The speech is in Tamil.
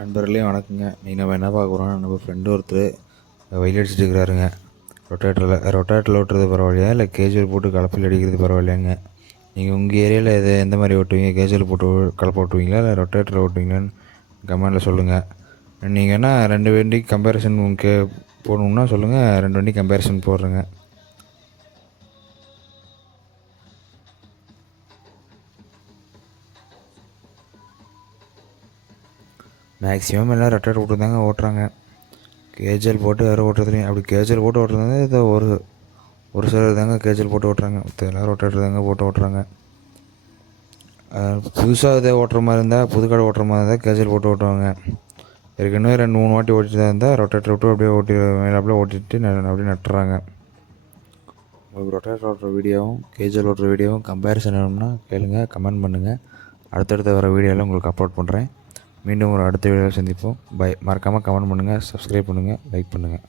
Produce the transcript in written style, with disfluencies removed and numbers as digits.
நண்பர்களே வணக்கங்க. இன்றைக்கி நம்ம என்ன பார்க்க போகிறோம்னா, நம்ம ஃப்ரெண்டு ஒருத்தர் வெயில் அடிச்சுட்டு இருக்கிறாருங்க. ரொட்டேட்டரில் ஓட்டுறது பரவாயில்லையா, இல்லை கேஜுவல் போட்டு கலப்பில் அடிக்கிறது பரவாயில்லையாங்க? நீங்கள் உங்கள் ஏரியாவில் எந்த மாதிரி ஓட்டுவீங்க? கேஜுவல் போட்டு கலப்பு ஓட்டுவீங்களா, இல்லை ரொட்டேட்டரில் ஓட்டுவீங்களான்னு கமெண்டில் சொல்லுங்கள். நீங்கள் என்ன 2 வண்டிக்கு கம்பேரிசன் போடணுன்னா சொல்லுங்கள், 2 வண்டி கம்பேரிசன் போடுறேங்க. மேக்ஸிமம் எல்லாம் ரொட்டேட்டர் போட்டு தாங்க ஓட்டுறாங்க. கேஜுவல் போட்டு வேறு ஓட்டுறதுலையும் அப்படி கேஜுவல் போட்டு ஓட்டுறது இதை ஒரு சிலர் தாங்க கேஜுவல் போட்டு ஓட்டுறாங்க. எல்லோரும் ரொட்டேட்டர் தாங்க போட்டு ஓட்டுறாங்க. புதுசாக இதை ஓட்டுற மாதிரி இருந்தால், புதுக்கடை ஓட்டுற மாதிரி இருந்தால் கேஜுவல் போட்டு ஓட்டுவாங்க. ஏற்கனவே 2-3 வாட்டி ஓட்டிட்டு தான் இருந்தால் ரொட்டேட்டர் விட்டு அப்படியே மேலே ஓட்டிட்டு அப்படியே நட்டுறாங்க. உங்களுக்கு ரொட்டேட்டர் ஓட்டுற வீடியோவும் கேஜுவல் ஓட்டுற வீடியோவும் கம்பேரிசன் வேணும்னா கேளுங்க, கமெண்ட் பண்ணுங்கள். அடுத்தடுத்த வர வீடியோவில் உங்களுக்கு அப்லோட் பண்ணுறேன். மீண்டும் ஒரு அடுத்த வீடியோவில் சந்திப்போம். பை. மறக்காமல் கமெண்ட் பண்ணுங்கள், சப்ஸ்கிரைப் பண்ணுங்கள், லைக் பண்ணுங்கள்.